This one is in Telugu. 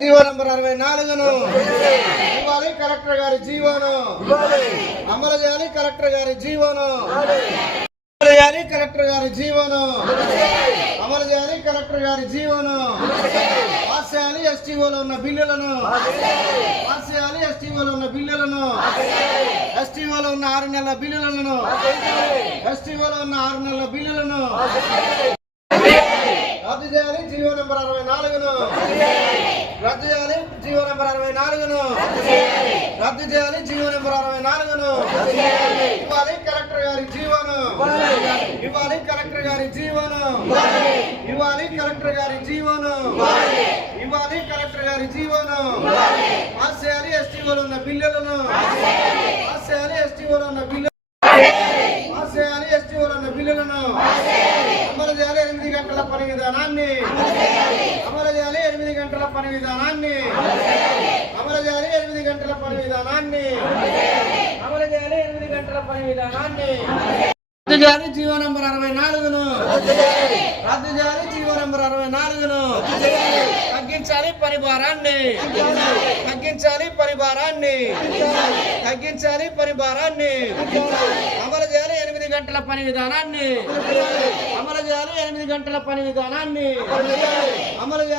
జీవో నంబర్ 64ను ఇవ్వాలి. కలెక్టర్ గారి జీవోను అమలు చేయాలి. కలెక్టర్ గారి జీవోను అమలు చేయాలి. కలెక్టర్ గారి జీవోను అమలు చేయాలి. కలెక్టర్ గారి జీవోను పాస్ చేయాలి. ఎస్టీఓలో ఉన్న బిల్లులను పాస్ చేయాలి. ఎస్టీఓలో ఉన్న బిల్లులను ఎస్టీఓలో ఉన్న 6 నెలల బిల్లులను ఎస్టీఓలో ఉన్న 6 నెలల బిల్లులను రద్దు చేయాలి. జీవో నంబర్ 64ను రద్దు చేయాలి. జీవో నంబర్ 64ను రద్దు చేయాలి. జీవో నంబర్ 64ను ఇవ్వాలి. కలెక్టర్ గారి జీవోను ఇవ్వాలి. కలెక్టర్ గారి జీవోను ఇవ్వాలి. కలెక్టర్ గారి జీవోను ఇవ్వాలి. కలెక్టర్ గారి జీవోను పాస్ చేయాలి. ఎస్టీఓలో ఉన్న బిల్లులను పాస్ చేయాలి. ఎస్టీఓలో ఉన్న బిల్లు పాస్ చేయాలి. ఎస్టీఓలో ఉన్న బిల్లులను అమలు చేయాలి. 8 గంటల పని విధానాన్ని అమలు చేయాలి. 8 గంటల పని విధానాన్ని అమలు చేయాలి. 8 గంటల పని విధానాన్ని అమలు చేయాలి. 8 గంటల పని విధానాన్ని రద్దు చేయాలి. జీవో నంబర్ 64ను రద్దు చేయాలి. జీవో నంబర్ 64ను తగ్గించాలి. పని భారాన్ని తగ్గించాలి. పని భారాన్ని తగ్గించాలి. పని భారాన్ని అమలు చేయాలి. 8 గంటల పని విధానాన్ని అమలు చేయాలి. 8 గంటల పని విధానాన్ని అమలు చేయాలి.